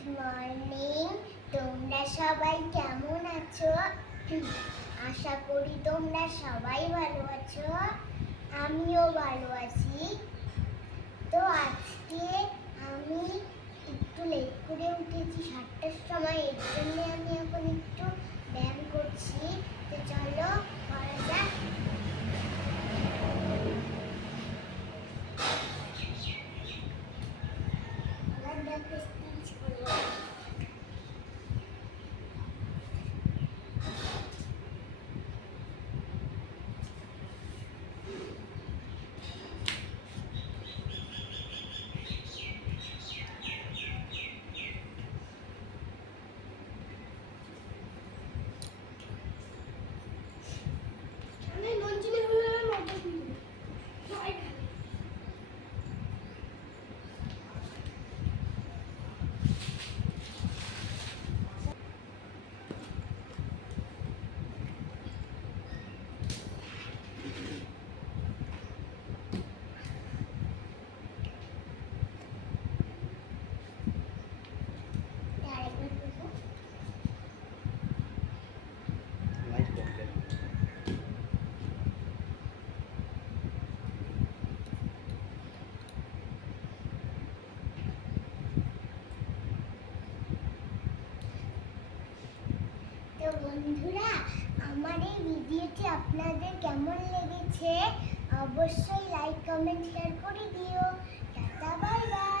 Good morning. তোমরা সবাই কেমন আছো? আশা করি তোমরা সবাই ভালো আছো। আমিও ভালো আছি। তো আজকে আমি একটু লেট করে উঠেছি 7টার সময়, এর জন্য আমি এখন একটু ব্যায়াম করছি। তো চলো করা যাক। তো বন্ধুরা, আমার এই ভিডিওটি আপনাদের কেমন লেগেছে অবশ্যই লাইক, কমেন্ট, শেয়ার করে দিও। Tata, bye bye.